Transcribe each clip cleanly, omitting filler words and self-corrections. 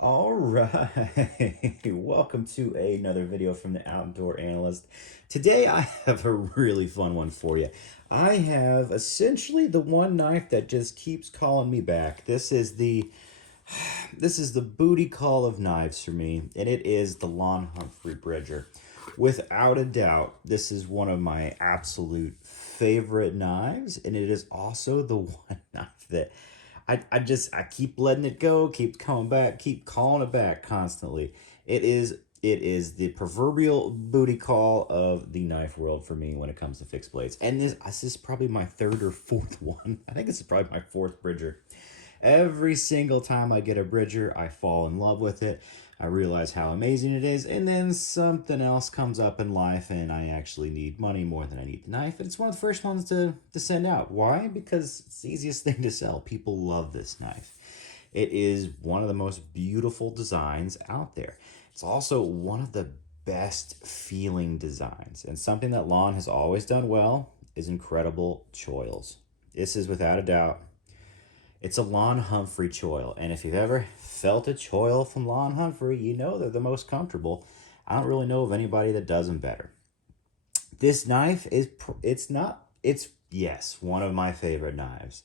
All right, welcome to another video from the Outdoor Analyst. Today I have a really fun one for you. I have essentially the one knife that just keeps calling me back. This is the booty call of knives for me, and it is the Lon Humphrey Bridger. Without a doubt, this is one of my absolute favorite knives, and it is also the one knife that I keep letting it go, keep coming back, keep calling it back constantly. It is the proverbial booty call of the knife world for me when it comes to fixed blades. And this is probably my third or fourth one. I think this is probably my fourth Bridger. Every single time I get a Bridger, I fall in love with it. I realize how amazing it is, and then something else comes up in life, and I actually need money more than I need the knife. And it's one of the first ones to send out. Why? Because it's the easiest thing to sell. People love this knife. It is one of the most beautiful designs out there. It's also one of the best feeling designs, and something that Lon has always done well is incredible choils. This is without a doubt, it's a Lon Humphrey choil, and if you've ever felt a choil from Lon Humphrey, you know they're the most comfortable. I don't really know of anybody that does them better. This knife it's yes, one of my favorite knives.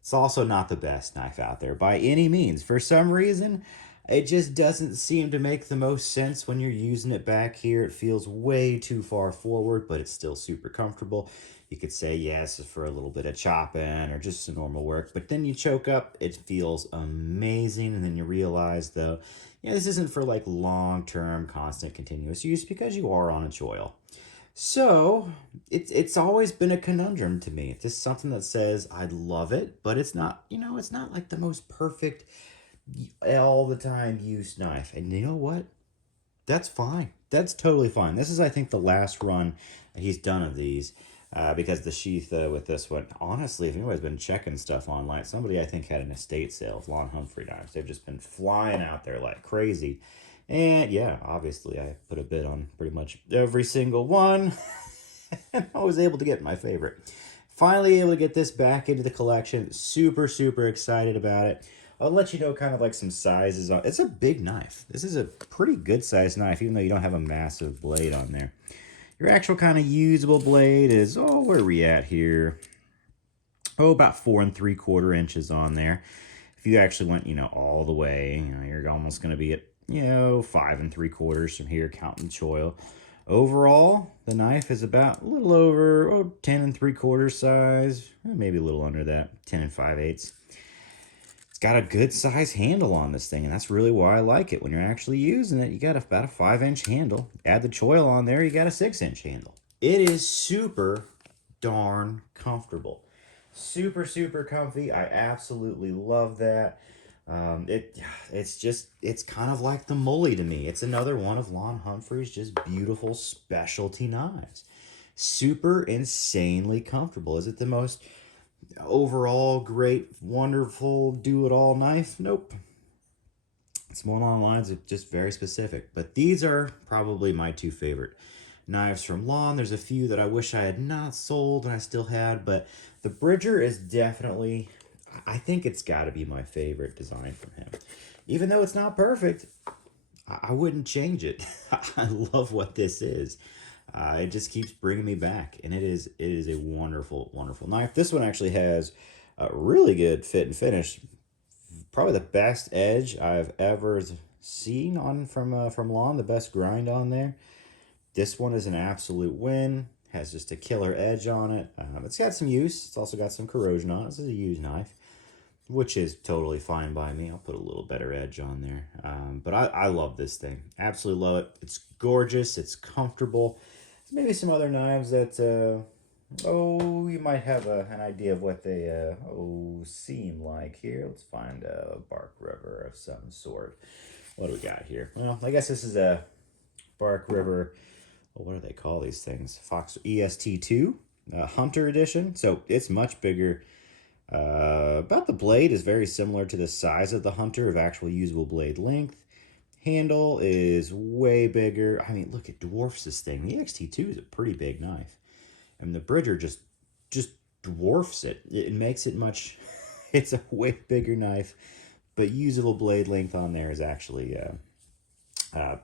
It's also not the best knife out there by any means. For some reason, it just doesn't seem to make the most sense when you're using it back here. It feels way too far forward, but it's still super comfortable. You could say, yes, for a little bit of chopping or just some normal work, but then you choke up, it feels amazing, and then you realize, though, this isn't for like long-term, constant, continuous use because you are on a choil. So it's always been a conundrum to me. It's just something that says I love it, but it's not, it's not like the most perfect all the time use knife. And you know what? That's fine. That's totally fine. This is, I think, the last run that he's done of these. Because the sheath with this one, honestly, if anybody's been checking stuff online, somebody I think had an estate sale of Lon Humphrey knives. They've just been flying out there like crazy. And yeah, obviously, I put a bid on pretty much every single one. And I was able to get my favorite. Finally able to get this back into the collection. Super, super excited about it. I'll let you know kind of like some sizes. It's a big knife. This is a pretty good sized knife, even though you don't have a massive blade on there. Your actual kind of usable blade is, where are we at here? About 4 3/4 inches on there. If you actually went, all the way, you're almost going to be at, 5 3/4 from here, counting choil. Overall, the knife is about a little over 10 3/4 size, maybe a little under that, 10 5/8. It's got a good size handle on this thing, and that's really why I like it. When you're actually using it, you got about a 5-inch handle. Add the choil on there, you got a 6-inch handle. It is super darn comfortable. Super, super comfy. I absolutely love that. It's kind of like the Mully to me. It's another one of Lon Humphrey's just beautiful specialty knives. Super insanely comfortable. Is it the most overall great, wonderful, do-it-all knife? Nope. It's more along the lines of just very specific. But these are probably my two favorite knives from Lon. There's a few that I wish I had not sold and I still had, but the Bridger is definitely, I think it's got to be my favorite design from him. Even though it's not perfect, I wouldn't change it. I love what this is. It just keeps bringing me back, and it is a wonderful, wonderful knife. This one actually has a really good fit and finish. Probably the best edge I've ever seen on from Lon. The best grind on there. This one is an absolute win. Has just a killer edge on it. It's got some use. It's also got some corrosion on it. This is a used knife, which is totally fine by me. I'll put a little better edge on there. But I love this thing. Absolutely love it. It's gorgeous. It's comfortable. There's maybe some other knives that, you might have an idea of what they, seem like here. Let's find a Bark River of some sort. What do we got here? Well, I guess this is a Bark River. What do they call these things? Fox EST2 Hunter Edition. So it's much bigger. About the blade is very similar to the size of the Hunter of actual usable blade length. Handle is way bigger. I mean, look, it dwarfs this thing. The XT2 is a pretty big knife, and the Bridger just dwarfs it. It makes it much. It's a way bigger knife, but usable blade length on there is actually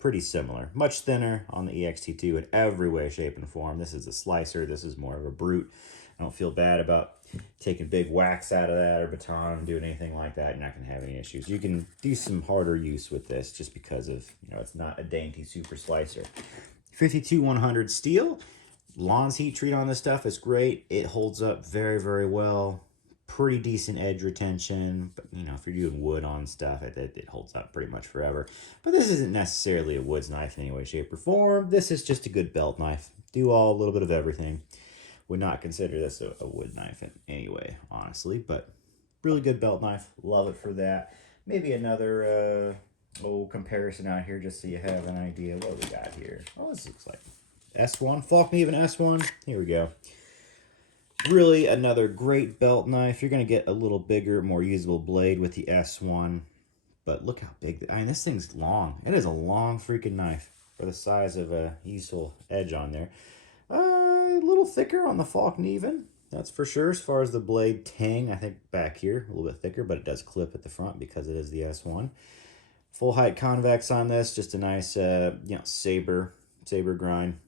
pretty similar. Much thinner on the EXT2 in every way, shape, and form. This is a slicer. This is more of a brute. I don't feel bad about taking big whacks out of that or baton and doing anything like that. You're not going to have any issues. You can do some harder use with this just because of, it's not a dainty super slicer. 52-100 steel. Lon's heat treat on this stuff is great. It holds up very, very well. Pretty decent edge retention. But, if you're doing wood on stuff, it holds up pretty much forever. But this isn't necessarily a woods knife in any way, shape, or form. This is just a good belt knife. Do a little bit of everything. Would not consider this a wood knife in any way, honestly. But really good belt knife. Love it for that. Maybe another comparison out here just so you have an idea what we got here. Oh, this looks like S1. Falkneven S1. Here we go. Really another great belt knife. You're going to get a little bigger, more usable blade with the S1. But look how big. This thing's long. It is a long freaking knife for the size of a useful edge on there. A little thicker on the Falkneven. That's for sure. As far as the blade tang, I think back here, a little bit thicker, but it does clip at the front because it is the S1. Full height convex on this. Just a nice, saber grind.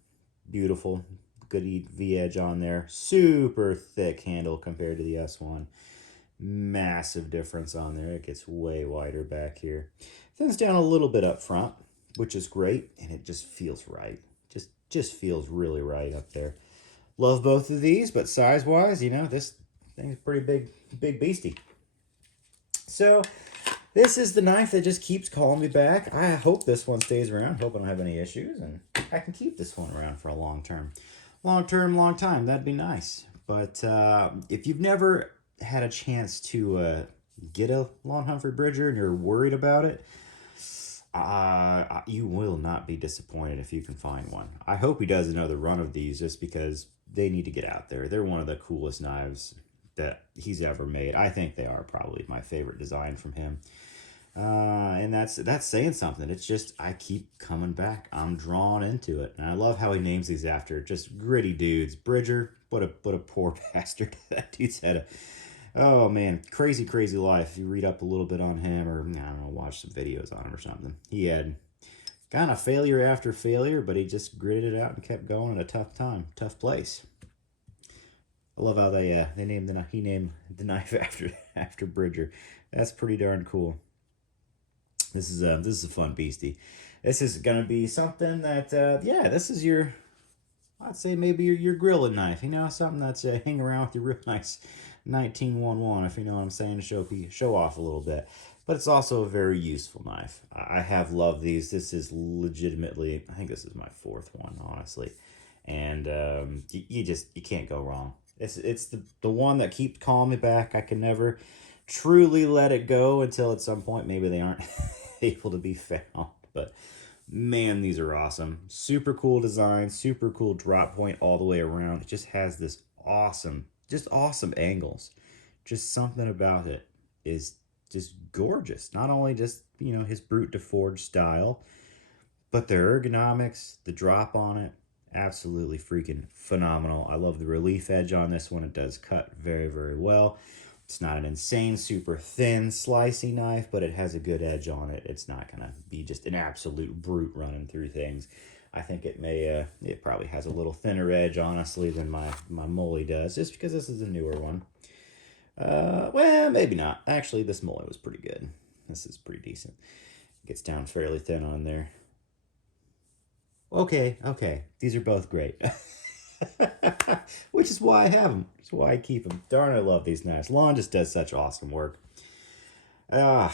Beautiful. Good V-edge on there. Super thick handle compared to the S1. Massive difference on there. It gets way wider back here. Thins down a little bit up front, which is great, and it just feels right. Just feels really right up there. Love both of these, but size-wise, this thing's pretty big beastie. So this is the knife that just keeps calling me back. I hope this one stays around. Hope I don't have any issues, and I can keep this one around for a long time. That'd be nice. But if you've never had a chance to get a Lon Humphrey Bridger and you're worried about it, you will not be disappointed if you can find one. I hope he does another run of these just because they need to get out there. They're one of the coolest knives that he's ever made. I think they are probably my favorite design from him. And that's saying something. It's just, I keep coming back. I'm drawn into it. And I love how he names these after just gritty dudes. Bridger, what a poor bastard. That dude's had a, oh man, crazy life. If you read up a little bit on him, or I don't know, watch some videos on him or something. He had kind of failure after failure, but he just gritted it out and kept going in a tough place. I love how he named the knife after Bridger. That's pretty darn cool. This is a fun beastie. This is gonna be something that this is I'd say maybe your grilling knife. Something that's hang around with your real nice 1911, if you know what I'm saying, to show off a little bit. But it's also a very useful knife. I have loved these. This is legitimately, I think this is my fourth one, honestly. And you can't go wrong. It's the one that keeps calling me back. I can never truly let it go until at some point maybe they aren't able to be found. But man, these are awesome. Super cool design, super cool drop point all the way around. It just has this awesome angles. Just something about it is just gorgeous. Not only just, his brute to forge style, but the ergonomics, the drop on it, absolutely freaking phenomenal. I love the relief edge on this one. It does cut very, very well. It's not an insane, super thin, slicey knife, but it has a good edge on it. It's not going to be just an absolute brute running through things. I think it probably has a little thinner edge, honestly, than my Molly does, just because this is a newer one. Well, maybe not. Actually, this Molly was pretty good. This is pretty decent. Gets down fairly thin on there. Okay. These are both great. Which is why I have them. Which is why I keep them. Darn, I love these knives. Lon just does such awesome work. I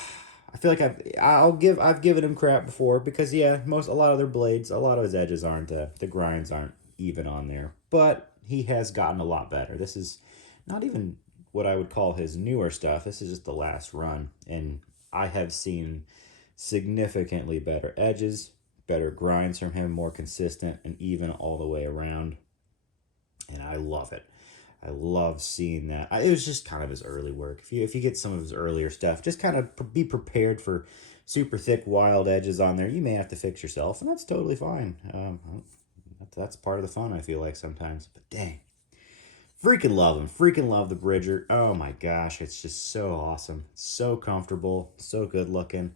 feel like I've given him crap before because a lot of their blades, a lot of his edges aren't the grinds aren't even on there. But he has gotten a lot better. This is not even what I would call his newer stuff. This is just the last run, and I have seen significantly better edges, better grinds from him, more consistent and even all the way around. And I love it. I love seeing that. It was just kind of his early work. If you get some of his earlier stuff, just kind of be prepared for super thick, wild edges on there. You may have to fix yourself, and that's totally fine. That's part of the fun, I feel like, sometimes. But dang, Freaking love them. Freaking love the Bridger. Oh my gosh, it's just so awesome. So comfortable, so good looking.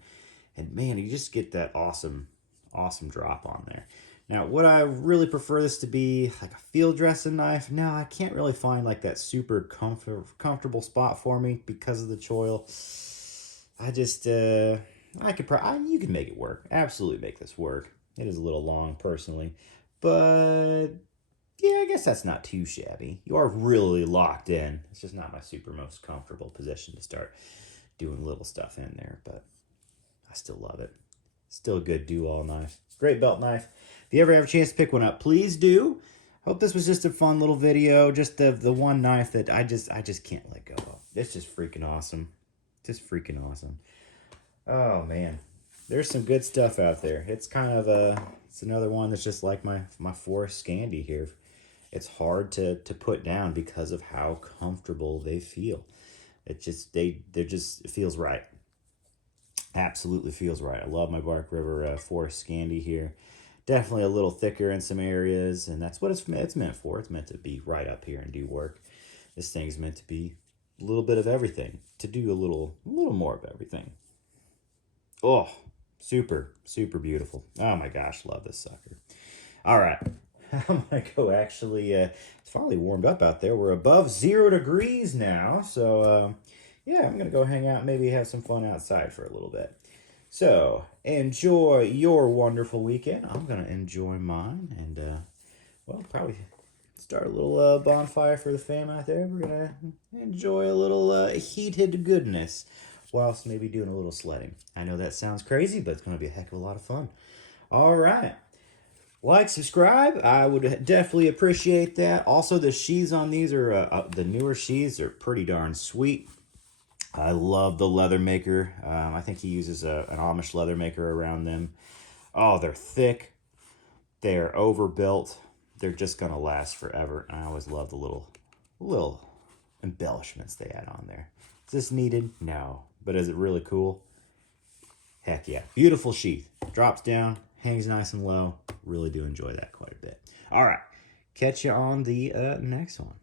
And man, you just get that awesome, awesome drop on there. Now, would I really prefer this to be like a field dressing knife? No, I can't really find like that super comfortable spot for me because of the choil. I just, I could probably, you can make it work. Absolutely make this work. It is a little long personally, but yeah, I guess that's not too shabby. You are really locked in. It's just not my super most comfortable position to start doing little stuff in there, but I still love it. Still a good do-all knife. Great belt knife. If you ever have a chance to pick one up, please do. Hope this was just a fun little video. Just the one knife that I just can't let go of. It's just freaking awesome. Just freaking awesome. Oh man, there's some good stuff out there. It's kind of it's another one that's just like my Forest Scandi here. It's hard to put down because of how comfortable they feel. It just it feels right. Absolutely feels right. I love my Bark River Forest Scandi here. Definitely a little thicker in some areas, and that's what it's meant for. It's meant to be right up here and do work. This thing's meant to be a little bit of everything, to do a little more of everything. Oh, super, super beautiful. Oh my gosh, love this sucker. All right, I'm gonna go actually, it's finally warmed up out there. We're above 0 degrees now, so yeah, I'm gonna go hang out, maybe have some fun outside for a little bit. So, enjoy your wonderful weekend. I'm gonna enjoy mine, and well, probably start a little bonfire for the fam out there. We're gonna enjoy a little heated goodness whilst maybe doing a little sledding. I know that sounds crazy, but it's gonna be a heck of a lot of fun. All right. Like, subscribe. I would definitely appreciate that. Also, the sheaths on these are, the newer sheaths are pretty darn sweet. I love the leather maker. I think he uses an Amish leather maker around them. Oh, they're thick. They're overbuilt. They're just going to last forever. I always love the little embellishments they add on there. Is this needed? No. But is it really cool? Heck yeah. Beautiful sheath. Drops down, hangs nice and low. Really do enjoy that quite a bit. All right. Catch you on the next one.